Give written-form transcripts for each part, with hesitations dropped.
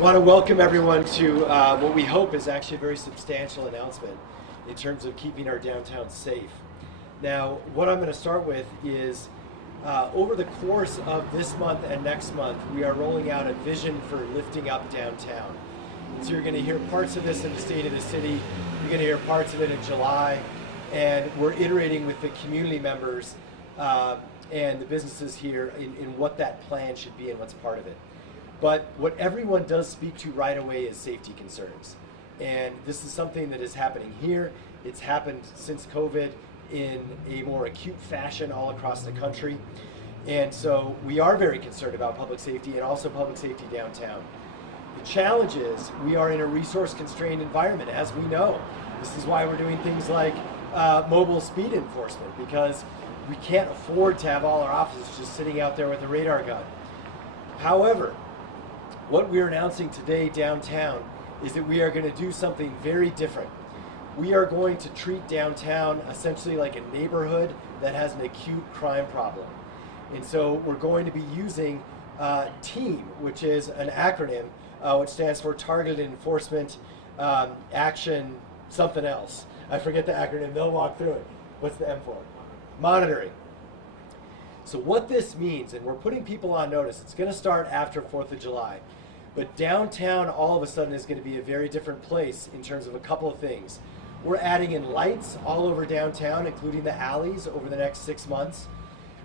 want to welcome everyone to what we hope is actually a very substantial announcement in terms of keeping our downtown safe. Now, what I'm going to start with is over the course of this month and next month, we are rolling out a vision for lifting up downtown. So you're going to hear parts of this in the State of the City, you're going to hear parts of it in July, and we're iterating with the community members and the businesses here in what that plan should be and what's part of it. But what everyone does speak to right away is safety concerns. And this is something that is happening here. It's happened since COVID in a more acute fashion all across the country. And so we are very concerned about public safety and also public safety downtown. The challenge is we are in a resource-constrained environment, as we know. This is why we're doing things like mobile speed enforcement, because we can't afford to have all our officers just sitting out there with a radar gun. However, what we're announcing today downtown is that we are going to do something very different. We are going to treat downtown essentially like a neighborhood that has an acute crime problem. And so we're going to be using TEAM, which is an acronym which stands for Targeted Enforcement Action something else. I forget the acronym, they'll walk through it. What's the M for? Monitoring. So what this means, and we're putting people on notice, it's going to start after 4th of July. But downtown all of a sudden is going to be a very different place in terms of a couple of things. We're adding in lights all over downtown, including the alleys, over the next 6 months.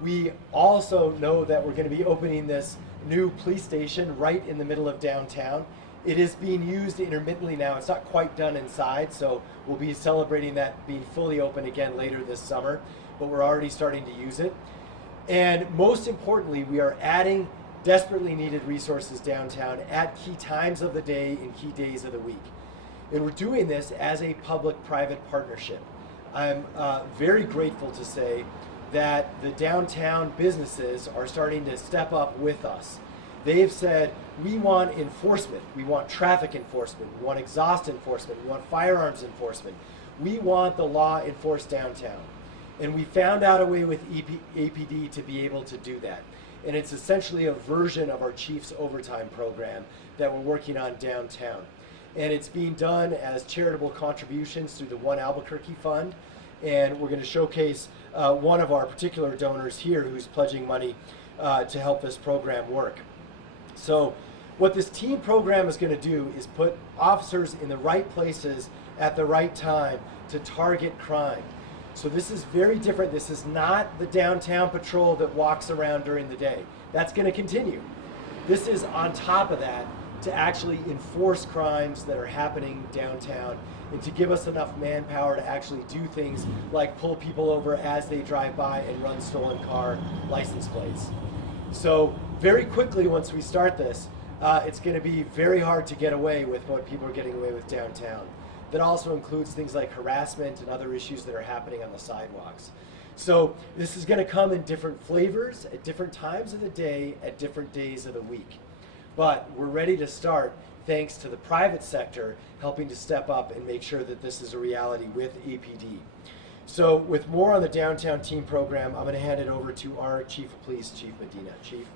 We also know that we're going to be opening this new police station right in the middle of downtown. It is being used intermittently now. It's not quite done inside, so we'll be celebrating that being fully open again later this summer, but we're already starting to use it. And most importantly, we are adding desperately needed resources downtown at key times of the day and key days of the week. And we're doing this as a public-private partnership. I'm very grateful to say that the downtown businesses are starting to step up with us. They've said, we want enforcement, we want traffic enforcement, we want exhaust enforcement, we want firearms enforcement. We want the law enforced downtown. And we found out a way with APD to be able to do that. And it's essentially a version of our Chiefs Overtime program that we're working on downtown. And it's being done as charitable contributions through the One Albuquerque Fund. And we're going to showcase one of our particular donors here who's pledging money to help this program work. So what this TEAM program is going to do is put officers in the right places at the right time to target crime. So this is very different. This is not the downtown patrol that walks around during the day. That's going to continue. This is on top of that to actually enforce crimes that are happening downtown and to give us enough manpower to actually do things like pull people over as they drive by and run stolen car license plates. So very quickly once we start this, it's going to be very hard to get away with what people are getting away with downtown. That also includes things like harassment and other issues that are happening on the sidewalks. So this is going to come in different flavors at different times of the day, at different days of the week. But we're ready to start thanks to the private sector helping to step up and make sure that this is a reality with APD. So with more on the Downtown TEAM program, I'm going to hand it over to our Chief of Police, Chief Medina. Chief.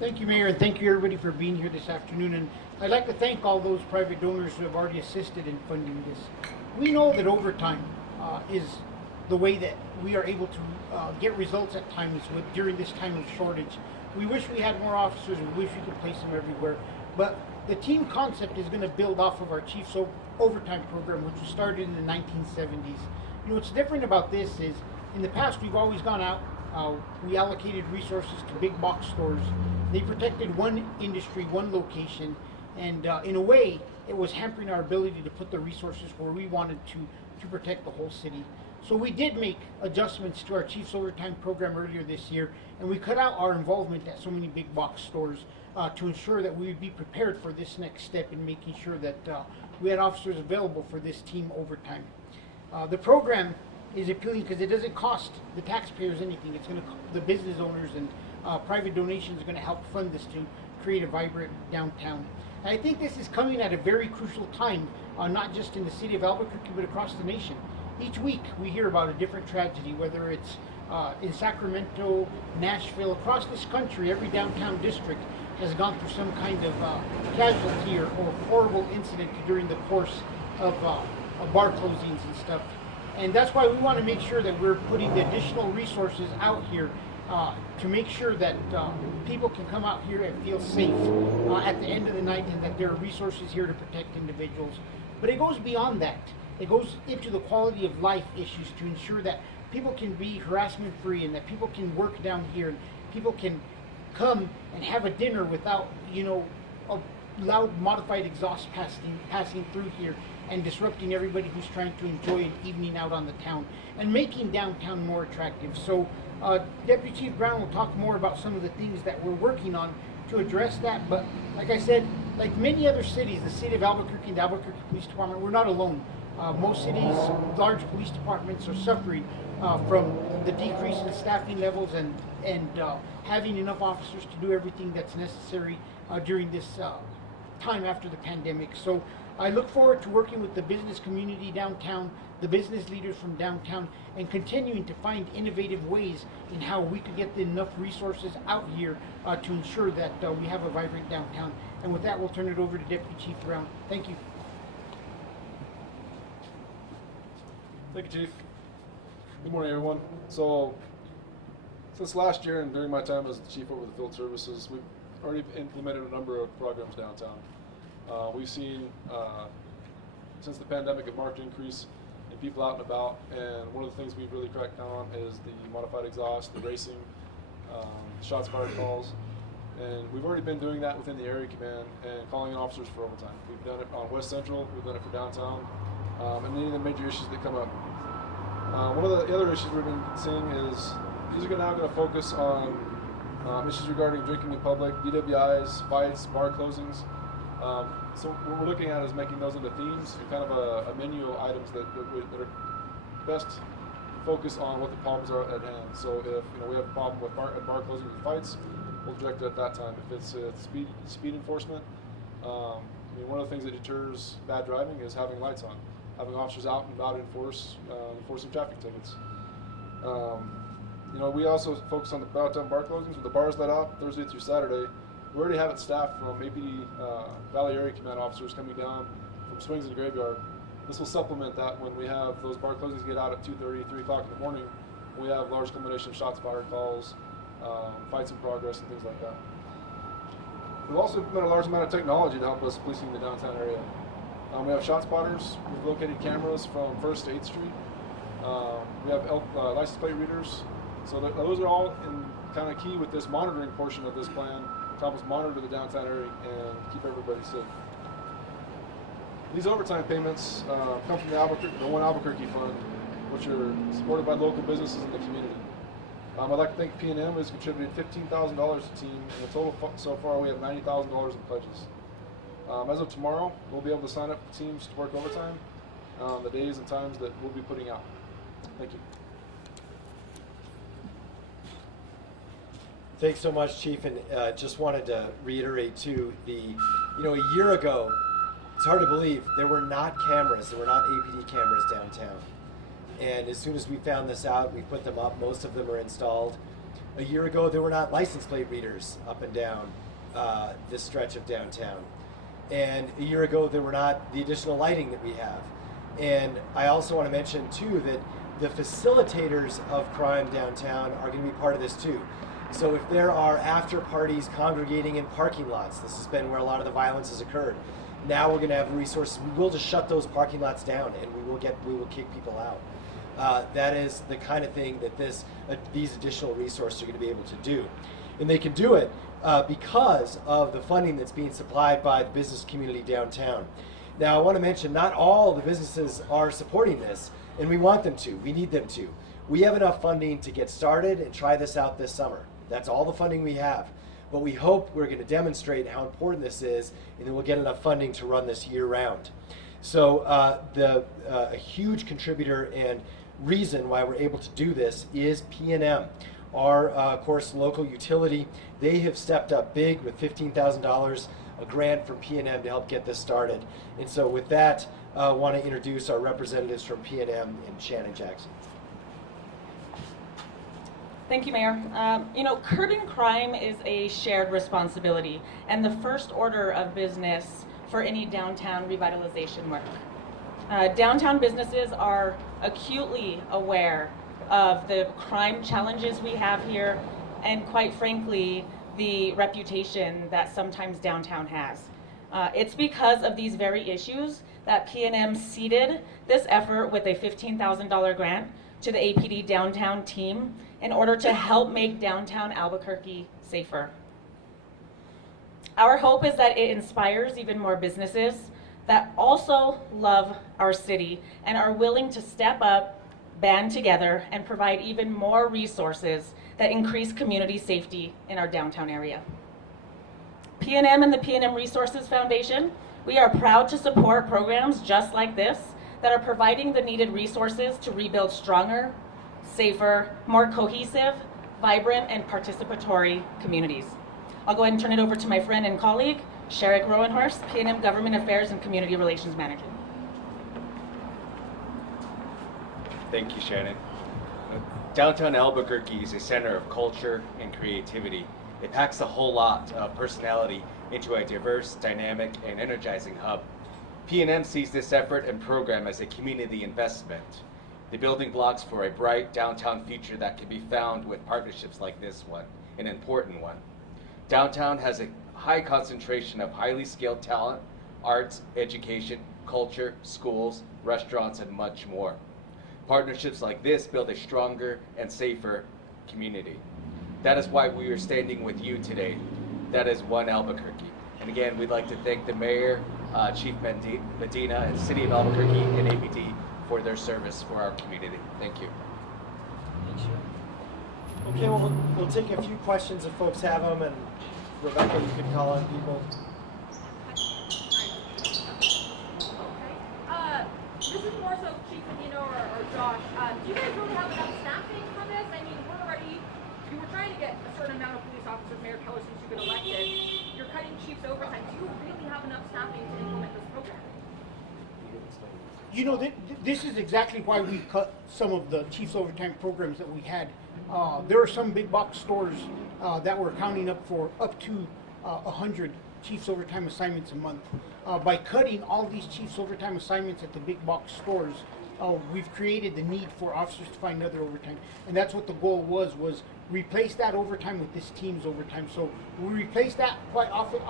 Thank you, Mayor, and thank you everybody for being here this afternoon. And I'd like to thank all those private donors who have already assisted in funding this. We know that overtime is the way that we are able to get results at times during this time of shortage. We wish we had more officers, we wish we could place them everywhere. But the TEAM concept is going to build off of our Chiefs Overtime program, which was started in the 1970s. You know, what's different about this is, in the past we've always gone out, we allocated resources to big box stores. They protected one industry, one location, and in a way, it was hampering our ability to put the resources where we wanted to protect the whole city. So we did make adjustments to our Chiefs Overtime program earlier this year, and we cut out our involvement at so many big box stores to ensure that we would be prepared for this next step in making sure that we had officers available for this TEAM overtime. The program is appealing because it doesn't cost the taxpayers anything. It's going to, the business owners and private donations are going to help fund this to create a vibrant downtown. And I think this is coming at a very crucial time, not just in the city of Albuquerque, but across the nation. Each week we hear about a different tragedy, whether it's in Sacramento, Nashville, across this country, every downtown district has gone through some kind of casualty or horrible incident during the course of bar closings and stuff. And that's why we want to make sure that we're putting the additional resources out here to make sure that people can come out here and feel safe at the end of the night, and that there are resources here to protect individuals. But it goes beyond that. It goes into the quality of life issues to ensure that people can be harassment free, and that people can work down here, and people can come and have a dinner without, you know, a loud modified exhaust passing through here and disrupting everybody who's trying to enjoy an evening out on the town, and making downtown more attractive. So Deputy Chief Brown will talk more about some of the things that we're working on to address that. But like I said, like many other cities, the city of Albuquerque and the Albuquerque Police Department, we're not alone. Most cities, large police departments are suffering from the decrease in staffing levels and having enough officers to do everything that's necessary during this time after the pandemic. So I look forward to working with the business community downtown, the business leaders from downtown, and continuing to find innovative ways in how we could get enough resources out here to ensure that we have a vibrant downtown. And with that, we'll turn it over to Deputy Chief Brown. Thank you. Thank you, Chief. Good morning, everyone. So, since last year and during my time as the Chief over the Field Services, we've already implemented a number of programs downtown. We've seen, since the pandemic, a marked increase in people out and about, and one of the things we've really cracked down on is the modified exhaust, the racing, shots fired calls, and we've already been doing that within the area command and calling in officers for overtime. We've done it on West Central, we've done it for downtown, and any of the major issues that come up. One of the other issues we've been seeing is these are now going to focus on issues regarding drinking in public, DWIs, fights, bar closings. So what we're looking at is making those into themes, and kind of a menu of items that are best focus on what the problems are at hand. So if we have a problem with bar closings and fights, we'll direct it at that time. If it's speed enforcement, one of the things that deters bad driving is having lights on, having officers out and about enforcing traffic tickets. We also focus on the downtown bar closings. With the bars let out Thursday through Saturday, we already have it staffed from APD Valley Area Command officers coming down from Swings and Graveyard. This will supplement that when we have those bar closings get out at 2:30, 3 o'clock in the morning. We have large combination of shots fired calls, fights in progress, and things like that. We've also implemented a large amount of technology to help us policing the downtown area. We have shot spotters. We've located cameras from 1st to 8th Street. We have license plate readers. So those are all in kind of key with this monitoring portion of this plan to help us monitor the downtown area and keep everybody safe. These overtime payments come from the One Albuquerque Fund, which are supported by local businesses in the community. I'd like to thank P&M, who's contributed $15,000 to the team, and the total so far we have $90,000 in pledges. As of tomorrow, we'll be able to sign up for teams to work overtime on the days and times that we'll be putting out. Thank you. Thanks so much, Chief, and just wanted to reiterate too, a year ago, it's hard to believe, there were not cameras, there were not APD cameras downtown. And as soon as we found this out, we put them up, most of them are installed. A year ago, there were not license plate readers up and down this stretch of downtown. And a year ago, there were not the additional lighting that we have. And I also want to mention too that the facilitators of crime downtown are going to be part of this too. So if there are after parties congregating in parking lots, this has been where a lot of the violence has occurred. Now we're going to have resources. We will just shut those parking lots down, and we will kick people out. That is the kind of thing that these additional resources are going to be able to do, and they can do it because of the funding that's being supplied by the business community downtown. Now I want to mention not all the businesses are supporting this, and we want them to. We need them to. We have enough funding to get started and try this out this summer. That's all the funding we have. But we hope we're going to demonstrate how important this is, and then we'll get enough funding to run this year-round. So a huge contributor and reason why we're able to do this is P&M. Our, of course, local utility. They have stepped up big with $15,000, a grant from P&M to help get this started. And so with that, I want to introduce our representatives from P&M and Shannon Jackson. Thank you, Mayor. Curbing crime is a shared responsibility and the first order of business for any downtown revitalization work. Downtown businesses are acutely aware of the crime challenges we have here and, quite frankly, the reputation that sometimes downtown has. It's because of these very issues that P&M seeded this effort with a $15,000 grant to the APD downtown team in order to help make downtown Albuquerque safer. Our hope is that it inspires even more businesses that also love our city and are willing to step up, band together, and provide even more resources that increase community safety in our downtown area. P&M and the P&M Resources Foundation, we are proud to support programs just like this that are providing the needed resources to rebuild stronger, safer, more cohesive, vibrant, and participatory communities. I'll go ahead and turn it over to my friend and colleague, Sherrick Rowenhorst, P&M Government Affairs and Community Relations Manager. Thank you, Shannon. Downtown Albuquerque is a center of culture and creativity. It packs a whole lot of personality into a diverse, dynamic, and energizing hub. P&M sees this effort and program as a community investment, the building blocks for a bright downtown future that can be found with partnerships like this one, an important one. Downtown has a high concentration of highly skilled talent, arts, education, culture, schools, restaurants, and much more. Partnerships like this build a stronger and safer community. That is why we are standing with you today. That is One Albuquerque. And again, we'd like to thank the Mayor, Chief Medina, and City of Albuquerque and APD for their service for our community. Thank you. Okay, well, we'll take a few questions if folks have them, and Rebecca, you could call on people. This is more so Chief Medina or Josh. Do you guys really have enough staffing for this? I mean, you were trying to get a certain amount of police officers, Mayor Keller, since you've been elected. You're cutting chiefs overtime. Do you really have enough staffing to implement this program? You know, this is exactly why we cut some of the Chiefs Overtime programs that we had. There are some big box stores that were accounting for up to 100 Chiefs Overtime assignments a month. By cutting all these Chiefs Overtime assignments at the big box stores, we've created the need for officers to find other overtime. And that's what the goal was replace that overtime with this team's overtime. So we replaced that quite often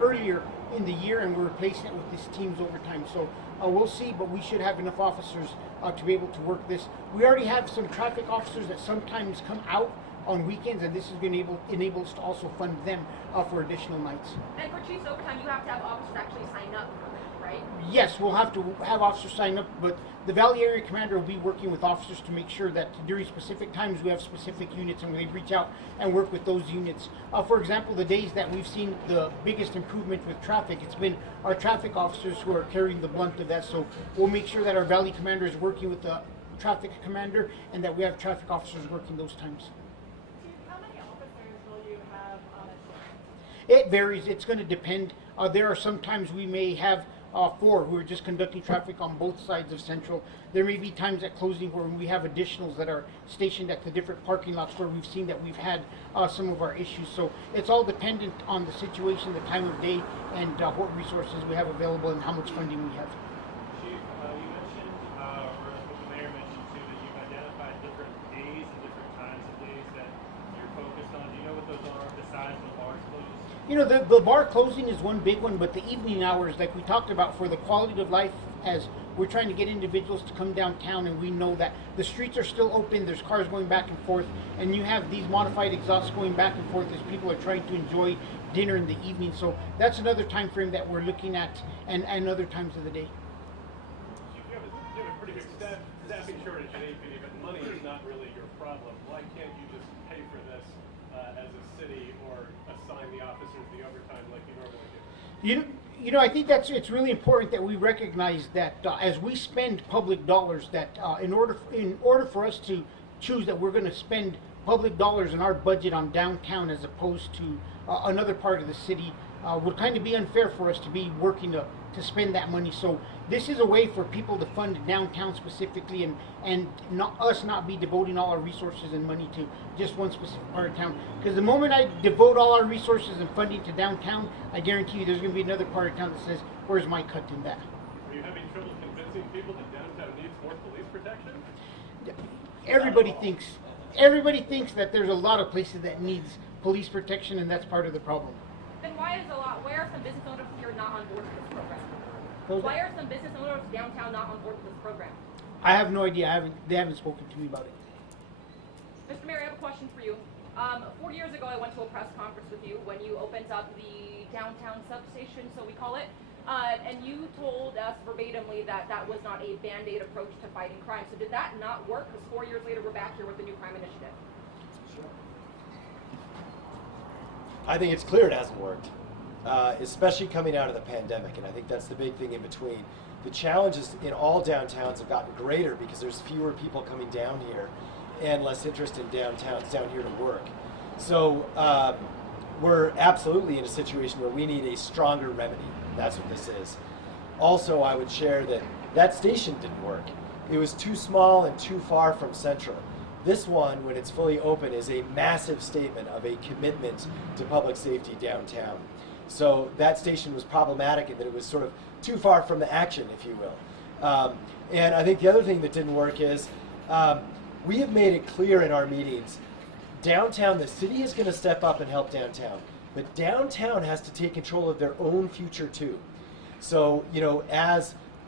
earlier in the year, and we're replacing it with this team's overtime. So we'll see, but we should have enough officers to be able to work this. We already have some traffic officers that sometimes come out on weekends, and this is going to enable us to also fund them for additional nights. And for Chiefs Overtime, you have to have officers actually sign up for it, right? Yes, we'll have to have officers sign up, but the Valley Area Commander will be working with officers to make sure that during specific times we have specific units, and they reach out and work with those units. For example, the days that we've seen the biggest improvement with traffic, it's been our traffic officers who are carrying the brunt of that. So we'll make sure that our Valley Commander is working with the traffic commander, and that we have traffic officers working those times. How many officers will you have on a shift? It varies. It's going to depend. There are some times we may have 4 who are just conducting traffic on both sides of Central. There may be times at closing where we have additionals that are stationed at the different parking lots where we've seen that we've had some of our issues. So it's all dependent on the situation, the time of day, and what resources we have available and how much funding we have. Chief, you mentioned, or the mayor mentioned too, that you've identified different days and different times of days that you're focused on. Do you know what those are besides the bars closed? You know, the bar closing is one big one, but the evening hours, like we talked about, for the quality of life, as we're trying to get individuals to come downtown, and we know that the streets are still open, there's cars going back and forth, and you have these modified exhausts going back and forth as people are trying to enjoy dinner in the evening. So that's another time frame that we're looking at, and other times of the day. You have a pretty big staffing shortage at APD, but money is not really your problem. Why can't you just pay for this as a city, or assign the officers the overtime like you normally do? You know, I think it's really important that we recognize that as we spend public dollars, that in order for us to choose that we're going to spend public dollars and our budget on downtown as opposed to another part of the city would kind of be unfair for us to be working to spend that money. So this is a way for people to fund downtown specifically, and not us not be devoting all our resources and money to just one specific part of town. Because the moment I devote all our resources and funding to downtown, I guarantee you there's going to be another part of town that says, where's my cut in that? Are you having trouble convincing people that downtown needs more police protection? Everybody thinks that there's a lot of places that needs police protection, and that's part of the problem. Then why are some business owners here not on board with this program? Why are some business owners downtown not on board with this program? I have no idea. They haven't spoken to me about it. Mr. Mayor, I have a question for you. 4 years ago, I went to a press conference with you when you opened up the downtown substation, so we call it, and you told us verbatimly that that was not a Band-Aid approach to fighting crime. So did that not work? Because 4 years later, we're back here with the new crime initiative. I think it's clear it hasn't worked, especially coming out of the pandemic, and I think that's the big thing in between. The challenges in all downtowns have gotten greater because there's fewer people coming down here and less interest in downtowns down here to work. So we're absolutely in a situation where we need a stronger remedy. That's what this is. Also, I would share that that station didn't work. It was too small and too far from Central. This one, when it's fully open, is a massive statement of a commitment to public safety downtown. So that station was problematic in that it was sort of too far from the action, if you will. And I think the other thing that didn't work is we have made it clear in our meetings, downtown, the city is going to step up and help downtown, but downtown has to take control of their own future too. So, you know,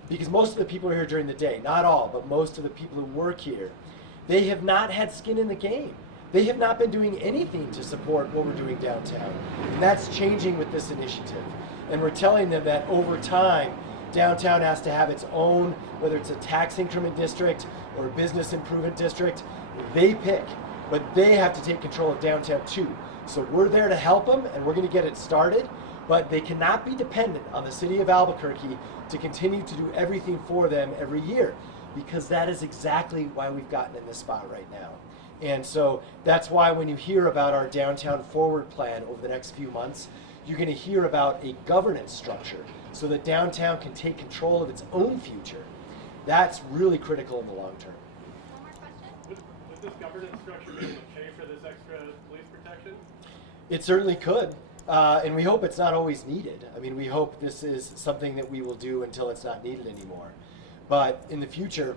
because most of the people are here during the day, not all, but most of the people who work here, they have not had skin in the game. They have not been doing anything to support what we're doing downtown. And that's changing with this initiative. And we're telling them that over time, downtown has to have its own, whether it's a tax increment district or a business improvement district, they pick. But they have to take control of downtown too. So we're there to help them, and we're going to get it started. But they cannot be dependent on the city of Albuquerque to continue to do everything for them every year, because that is exactly why we've gotten in this spot right now. And so that's why when you hear about our downtown forward plan over the next few months, you're going to hear about a governance structure so that downtown can take control of its own future. That's really critical in the long term. One more question? Would this governance structure be able to pay for this extra police protection? It certainly could. And we hope it's not always needed. I mean, we hope this is something that we will do until it's not needed anymore. But in the future,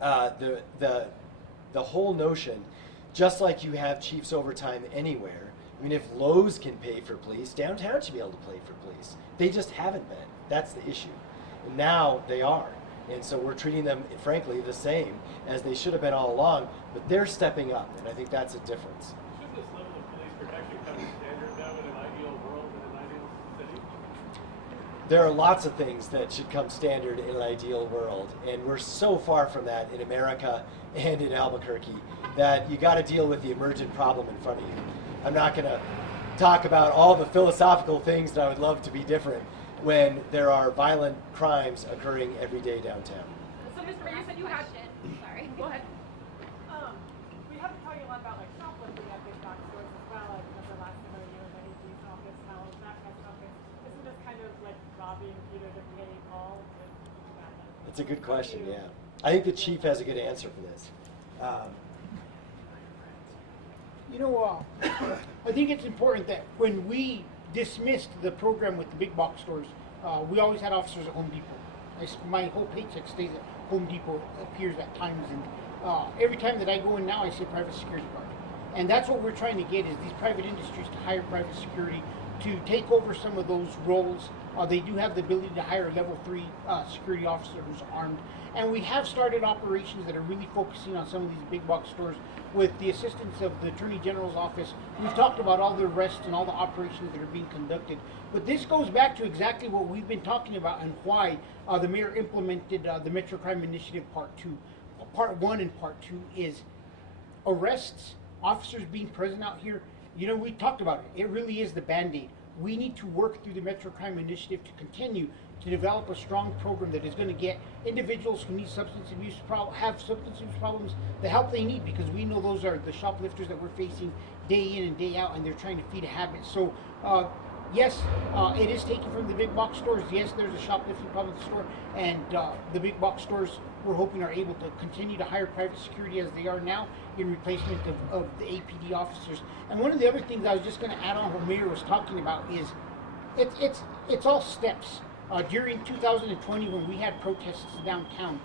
the whole notion, just like you have chiefs overtime anywhere, I mean, if Lowe's can pay for police, downtown should be able to pay for police. They just haven't been. That's the issue. And now they are. And so we're treating them, frankly, the same as they should have been all along, but they're stepping up, and I think that's a difference. Should this level of police protection come standard now in an ideal world, in an ideal city? There are lots of things that should come standard in an ideal world, and we're so far from that in America and in Albuquerque that you got to deal with the emergent problem in front of you. I'm not going to talk about all the philosophical things that I would love to be different when there are violent crimes occurring every day downtown. So, Mr. Mayor, you said you had... Sorry. Go ahead. We haven't talked a lot about like shoplifting at big box stores as well. Like the last number of years, any police office held that kind of stuff. Isn't this kind of like robbing Peter to pay Paul? That's a good question, yeah. I think the chief has a good answer for this. You know, I think it's important that when we dismissed the program with the big box stores, we always had officers at Home Depot. My whole paycheck stays at Home Depot, appears at times, and every time that I go in now, I say private security guard. And that's what we're trying to get, is these private industries to hire private security to take over some of those roles. They do have the ability to hire a level 3 security officer who's armed. And we have started operations that are really focusing on some of these big box stores with the assistance of the Attorney General's office. We've talked about all the arrests and all the operations that are being conducted. But this goes back to exactly what we've been talking about and why the mayor implemented the Metro Crime Initiative Part 2. Part 1 and Part 2 is arrests, officers being present out here. You know, we talked about it. It really is the Band-Aid. we need to work through the Metro Crime Initiative to continue to develop a strong program that is going to get individuals who need have substance abuse problems the help they need, because we know those are the shoplifters that we're facing day in and day out, and they're trying to feed a habit. So yes, it is taken from the big box stores. Yes, there's a shoplifting problem at the store, and the big box stores, we're hoping, are able to continue to hire private security as they are now in replacement of the APD officers. And one of the other things I was just going to add on what Mayor was talking about is it's all steps. During 2020, when we had protests downtown,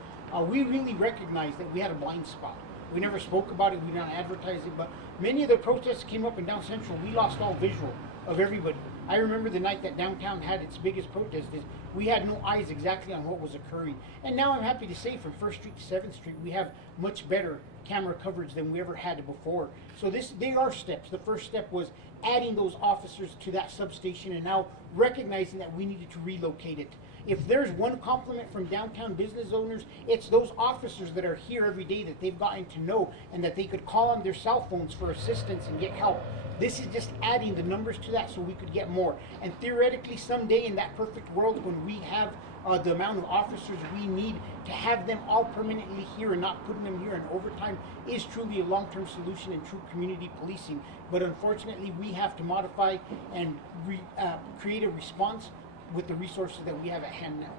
we really recognized that we had a blind spot. We never spoke about it, we didn't advertise it, but many of the protests came up in Down Central. We lost all visual of everybody. I remember the night that downtown had its biggest protest is we had no eyes exactly on what was occurring. And now I'm happy to say from 1st Street to 7th Street, we have much better camera coverage than we ever had before. So they are steps. The first step was adding those officers to that substation, and now recognizing that we needed to relocate it. If there's one compliment from downtown business owners, it's those officers that are here every day that they've gotten to know, and that they could call on their cell phones for assistance and get help. This is just adding the numbers to that so we could get more. And theoretically, someday in that perfect world, when we have the amount of officers we need, to have them all permanently here and not putting them here in overtime is truly a long-term solution and true community policing. But unfortunately, we have to modify and create a response with the resources that we have at hand now.